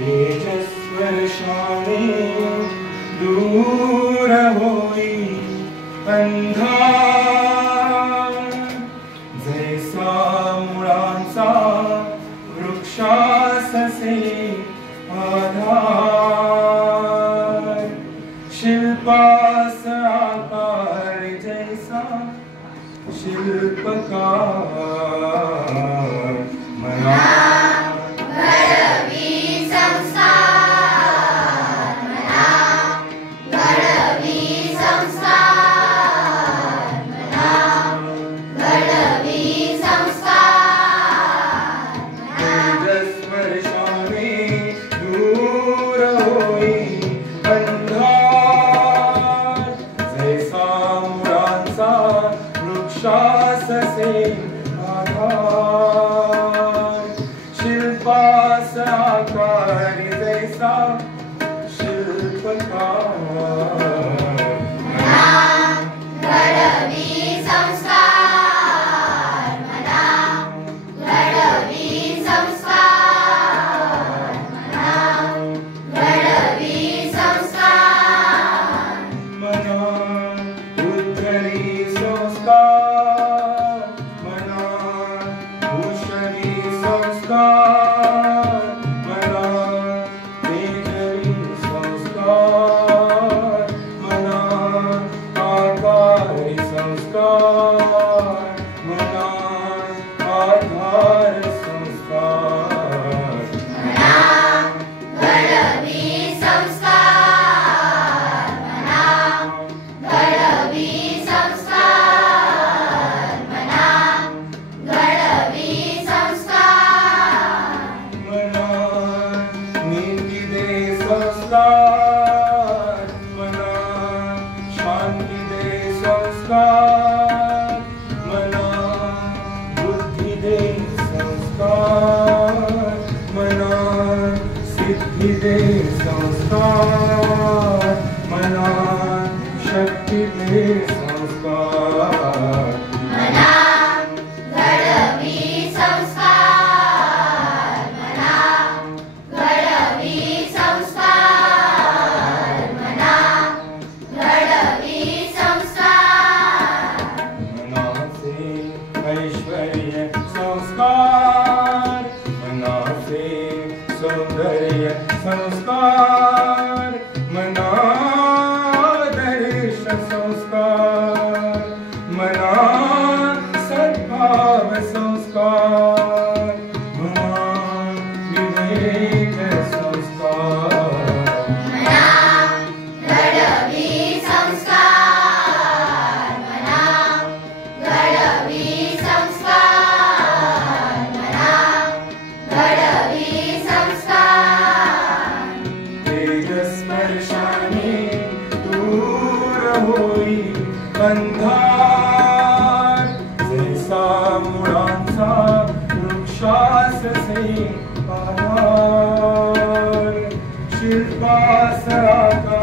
तेजस्वर्षाने दूर होई अंधार, जैसा मुळांचा वृक्षाससे आधार, शिल्पास आकार जैसा शिल्पकार मना वृक्षाससे आधार, शिल्पास आकार जैसा शिल्पकार शांति दे संस्कार, मना बुद्धि दे संस्कार, मना सिद्धि दे संस्कार, मना शक्ति दे संस्कार, मना घडवी संस्कार, मना घडवी संस्कार, मना घडवी संस्कार, मना से ऐश्वर्य संस्कार, मना से सौंदर्य संस्कार, मना आदर्श संस्कार, मना सद्भाव संस्कार, मना विवेक संस्कार, मना घडवी संस्कार, मना घडवी संस्कार, मना घडवी संस्कार, तेजस्पर्शाने दूर होई अंधार, जैसा मुळांचा वृक्षाससे आधार, शिल्पास आकार